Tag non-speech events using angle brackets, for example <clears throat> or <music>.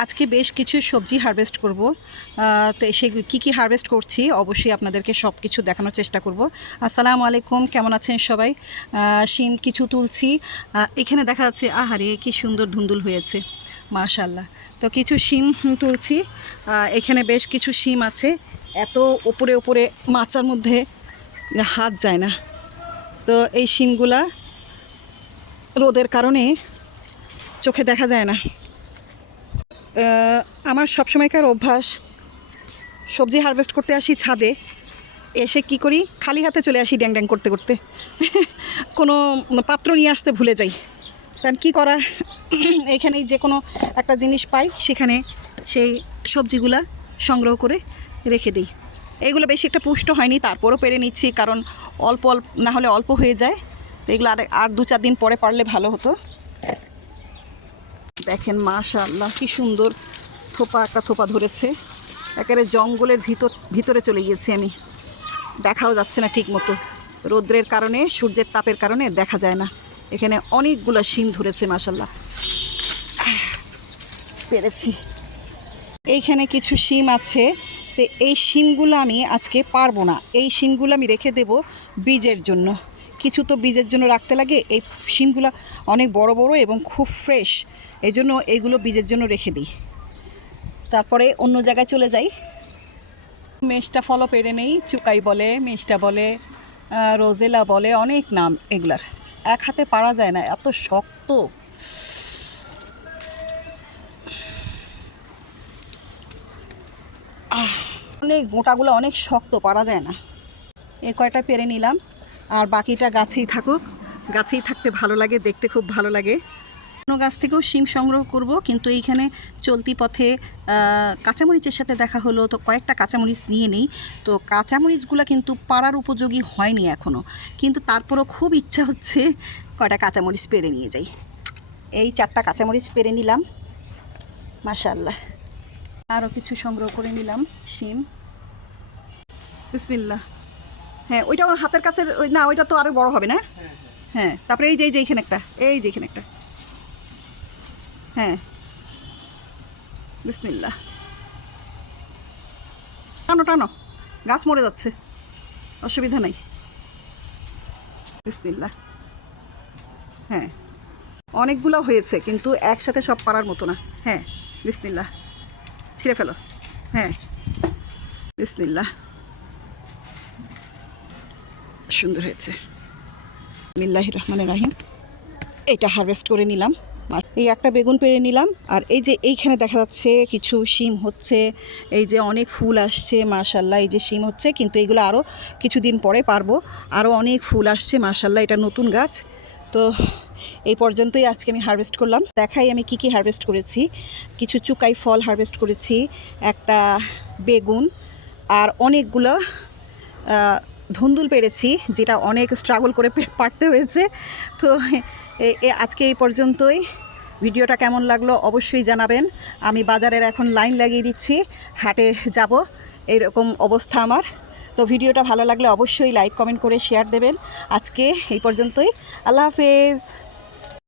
আজকে বেশ কিছু সবজি হারভেস্ট করব। তো সে কী কী হারভেস্ট করছি অবশ্যই আপনাদেরকে সব কিছু দেখানোর চেষ্টা করব। আসসালামু আলাইকুম, কেমন আছেন সবাই? শিম কিছু তুলছি। এখানে দেখা যাচ্ছে, আহারে, কি সুন্দর ধুন্দুল হয়েছে। মাশাল্লাহ তো কিছু শিম তুলছি। এখানে বেশ কিছু শিম আছে। এত ওপরে ওপরে মাচার মধ্যে হাত যায় না। তো এই শিমগুলা রোদের কারণে চোখে দেখা যায় না। আমার সবসময়কার অভ্যাস, সবজি হারভেস্ট করতে আসি ছাদে, এসে কি করি? খালি হাতে চলে আসি ড্যাং ড্যাং করতে করতে। <laughs> কোনো পাত্র নিয়ে আসতে ভুলে যাই। কারণ কী করা? <clears throat> এইখানেই যে কোনো একটা জিনিস পাই, সেখানে সেই সবজিগুলা সংগ্রহ করে রেখে দিই। এইগুলো বেশি একটা পুষ্ট হয়নি, তারপরও পেরে নিচ্ছি, কারণ অল্প অল্প, না হলে অল্প হয়ে যায়। তো এগুলো আর আর দু চার দিন পরে পারলে ভালো হতো। দেখেন মাশাআল্লাহ, কি সুন্দর থোপা, একটা থোপা ধরেছে। একেবারে জঙ্গলের ভিতর, ভিতরে চলে গিয়েছি আমি। দেখাও যাচ্ছে না ঠিক মতো রৌদ্রের কারণে, সূর্যের তাপের কারণে দেখা যায় না। এখানে অনেকগুলো শিম ধরেছে মাশাল্লাহ পেরেছি। এইখানে কিছু শিম আছে। তো এই শিমগুলো আমি আজকে পারব না। এই শিমগুলো আমি রেখে দেব বীজের জন্য। কিছু তো বীজের জন্য রাখতে লাগে। এই শিমগুলো অনেক বড় বড় এবং খুব ফ্রেশ এই জন্য এইগুলো বীজের জন্য রেখে দিই। তারপরে অন্য জায়গায় চলে যাই। মেষটা ফলো পেরে নেই, চুকাই বলে, মেষটা বলে রোজেলা বলে, অনেক নাম এগুলার। এক হাতে পারা যায় না, এত শক্ত। অনেক গোটাগুলো অনেক শক্ত, পারা যায় না। এ কয়টা পেরে নিলাম। আর বাকিটা গাছেই থাকুক। গাছেই থাকতে ভালো লাগে, দেখতে খুব ভালো লাগে। অন্য গাছ থেকেও শিম সংগ্রহ করব, কিন্তু এইখানে চলতি পথে কাঁচামরিচের সাথে দেখা হলো, তো কয়েকটা কাঁচামরিচ নিয়ে নেই। তো কাঁচামরিচগুলো কিন্তু পাড়ার উপযোগী হয়নি এখনও কিন্তু তারপরও খুব ইচ্ছা হচ্ছে কয়টা কাঁচামরিচ পেরে নিয়ে যাই। এই চারটা কাঁচামরিচ পেরে নিলাম। মাশাল্লাহ আরও কিছু সংগ্রহ করে নিলাম, শিম। বিসমিল্লাহ। হ্যাঁ ওইটা ওর হাতের কাছে ওই না, ওইটা তো আরও বড় হবে না? হ্যাঁ তারপরে এই যে এই যে এইখানে একটা, এই যে এইখানে একটা। হ্যাঁ। বিসমিল্লাহ। টানো টানো। গাছ মরে যাচ্ছে। অসুবিধা নাই। বিসমিল্লাহ। হ্যাঁ। অনেকগুলো হয়েছে, কিন্তু একসাথে সব পারার মতো না। হ্যাঁ বিসমিল্লাহ। ছিঁড়ে ফেলো। হ্যাঁ। বিসমিল্লাহ। সুন্দর হয়েছে। মিল্লাহ রহমান রাহিম। এটা হারভেস্ট করে নিলাম। এই একটা বেগুন পেরে নিলাম। আর এই যে এইখানে দেখা যাচ্ছে কিছু শিম হচ্ছে। এই যে অনেক ফুল আসছে মাশাল্লাহ এই যে শিম হচ্ছে। কিন্তু এইগুলো আরও কিছুদিন পরে পারব। আরও অনেক ফুল আসছে মাশাল্লাহ এটা নতুন গাছ। তো এই পর্যন্তই আজকে আমি হারভেস্ট করলাম। দেখাই আমি কি কি হারভেস্ট করেছি। কিছু চুকাই ফল হারভেস্ট করেছি, একটা বেগুন, আর অনেকগুলো ধুন্দুল পেরেছি, যেটা অনেক স্ট্রাগল করে পারতে হয়েছে। তো আজকে এই পর্যন্তই। ভিডিওটা কেমন লাগল অবশ্যই জানাবেন। আমি বাজারের এখন লাইন লাগিয়ে দিচ্ছি, হাটে যাব এইরকম অবস্থা আমার। তো ভিডিওটা ভালো লাগলে অবশ্যই লাইক কমেন্ট করে শেয়ার দেবেন। আজকে এই পর্যন্তই। আল্লাহ হাফেজ।